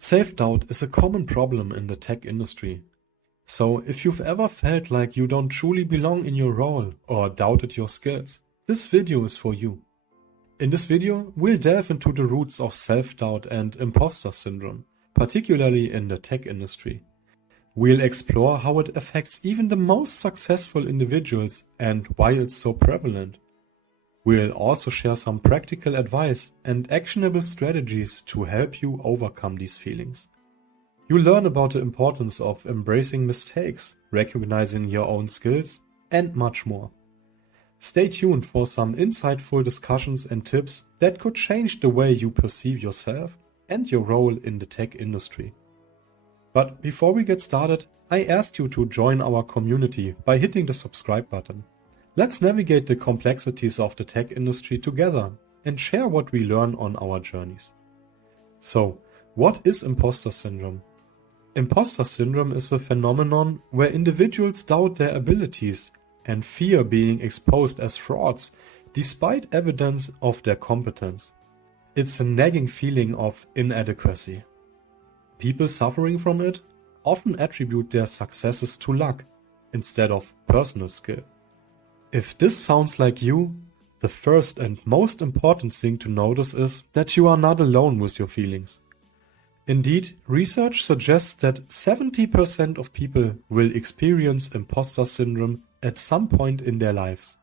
Self-doubt is a common problem in the tech industry. So if you've ever felt like you don't truly belong in your role or doubted your skills, this video is for you. In this video, we'll delve into the roots of self-doubt and imposter syndrome, particularly in the tech industry. We'll explore how it affects even the most successful individuals and why it's so prevalent. We'll also share some practical advice and actionable strategies to help you overcome these feelings. You'll learn about the importance of embracing mistakes, recognizing your own skills, and much more. Stay tuned for some insightful discussions and tips that could change the way you perceive yourself and your role in the tech industry. But before we get started, I ask you to join our community by hitting the subscribe button. Let's navigate the complexities of the tech industry together and share what we learn on our journeys. So, what is imposter syndrome? Imposter syndrome is a phenomenon where individuals doubt their abilities and fear being exposed as frauds despite evidence of their competence. It's a nagging feeling of inadequacy. People suffering from it often attribute their successes to luck instead of personal skill. If this sounds like you, the first and most important thing to notice is that you are not alone with your feelings. Indeed, research suggests that 70% of people will experience imposter syndrome at some point in their lives.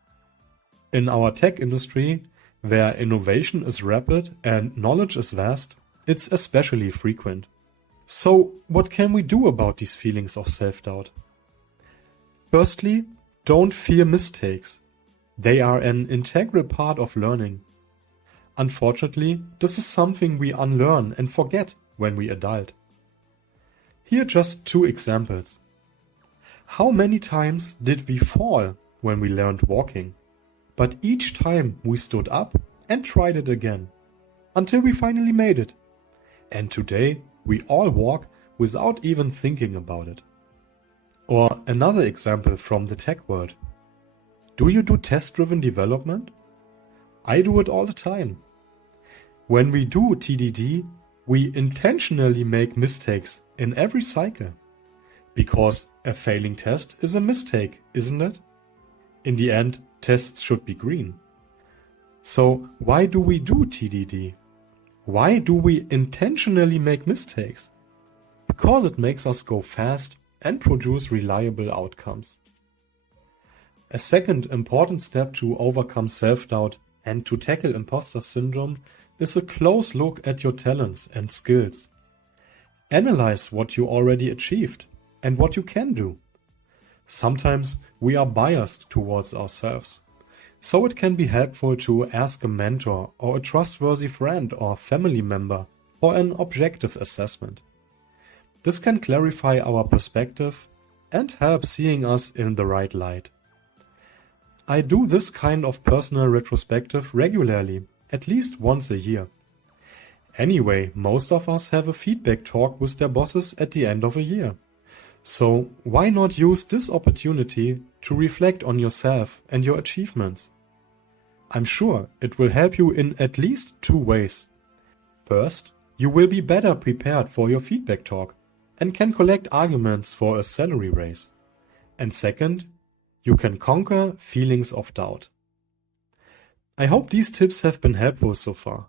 In our tech industry, where innovation is rapid and knowledge is vast, it's especially frequent. So, what can we do about these feelings of self-doubt? Firstly, don't fear mistakes. They are an integral part of learning. Unfortunately, this is something we unlearn and forget when we adult. Here are just two examples. How many times did we fall when we learned walking? But each time we stood up and tried it again, until we finally made it. And today we all walk without even thinking about it. Or another example from the tech world. Do you do test-driven development? I do it all the time. When we do TDD, we intentionally make mistakes in every cycle. Because a failing test is a mistake, isn't it? In the end, tests should be green. So why do we do TDD? Why do we intentionally make mistakes? Because it makes us go fast and produce reliable outcomes. A second important step to overcome self-doubt and to tackle imposter syndrome is a close look at your talents and skills. Analyze what you already achieved and what you can do. Sometimes we are biased towards ourselves, so it can be helpful to ask a mentor or a trustworthy friend or family member for an objective assessment. This can clarify our perspective and help seeing us in the right light. I do this kind of personal retrospective regularly, at least once a year. Anyway, most of us have a feedback talk with their bosses at the end of a year. So why not use this opportunity to reflect on yourself and your achievements? I'm sure it will help you in at least two ways. First, you will be better prepared for your feedback talk and can collect arguments for a salary raise. And second, you can conquer feelings of doubt. I hope these tips have been helpful so far.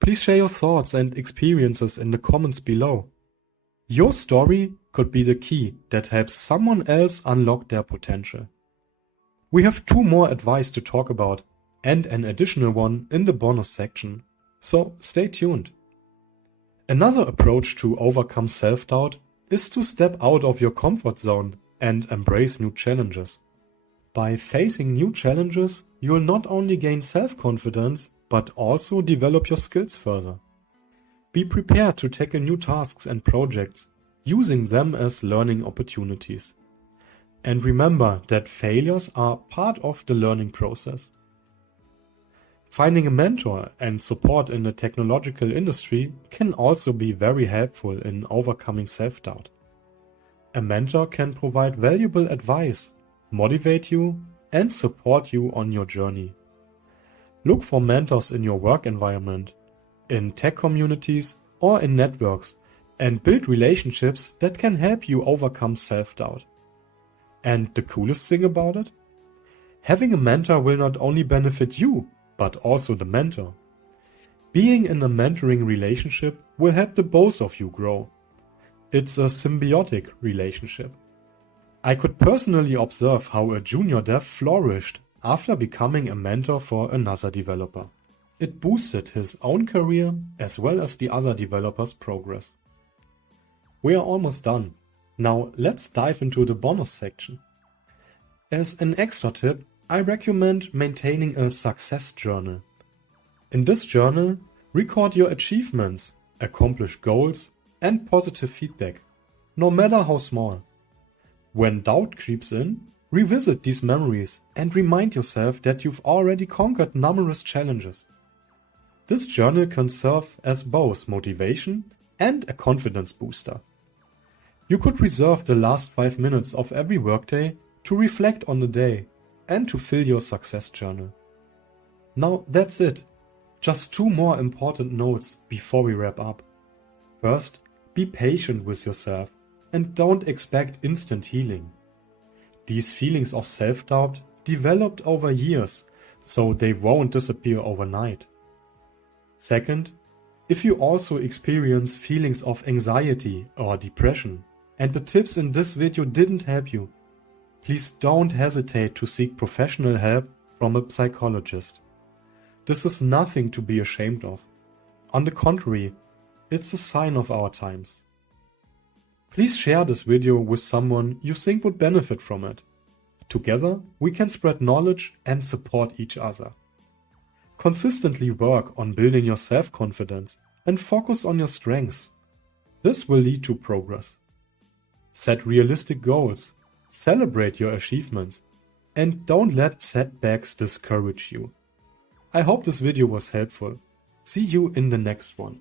Please share your thoughts and experiences in the comments below. Your story could be the key that helps someone else unlock their potential. We have two more advice to talk about and an additional one in the bonus section, so stay tuned. Another approach to overcome self-doubt is to step out of your comfort zone and embrace new challenges. By facing new challenges, you'll not only gain self-confidence, but also develop your skills further. Be prepared to tackle new tasks and projects, using them as learning opportunities. And remember that failures are part of the learning process. Finding a mentor and support in the technological industry can also be very helpful in overcoming self-doubt. A mentor can provide valuable advice, motivate you, and support you on your journey. Look for mentors in your work environment, in tech communities, or in networks and build relationships that can help you overcome self-doubt. And the coolest thing about it? Having a mentor will not only benefit you, but also the mentor. Being in a mentoring relationship will help the both of you grow. It's a symbiotic relationship. I could personally observe how a junior dev flourished after becoming a mentor for another developer. It boosted his own career as well as the other developers' progress. We are almost done. Now let's dive into the bonus section. As an extra tip, I recommend maintaining a success journal. In this journal, record your achievements, accomplished goals, and positive feedback, no matter how small. When doubt creeps in, revisit these memories and remind yourself that you've already conquered numerous challenges. This journal can serve as both motivation and a confidence booster. You could reserve the last 5 minutes of every workday to reflect on the day and to fill your success journal. Now that's it. Just 2 more important notes before we wrap up. First, be patient with yourself and don't expect instant healing. These feelings of self-doubt developed over years, so they won't disappear overnight. Second, if you also experience feelings of anxiety or depression, and the tips in this video didn't help you, please don't hesitate to seek professional help from a psychologist. This is nothing to be ashamed of. On the contrary, it's a sign of our times. Please share this video with someone you think would benefit from it. Together, we can spread knowledge and support each other. Consistently work on building your self-confidence and focus on your strengths. This will lead to progress. Set realistic goals, celebrate your achievements, and don't let setbacks discourage you. I hope this video was helpful. See you in the next one.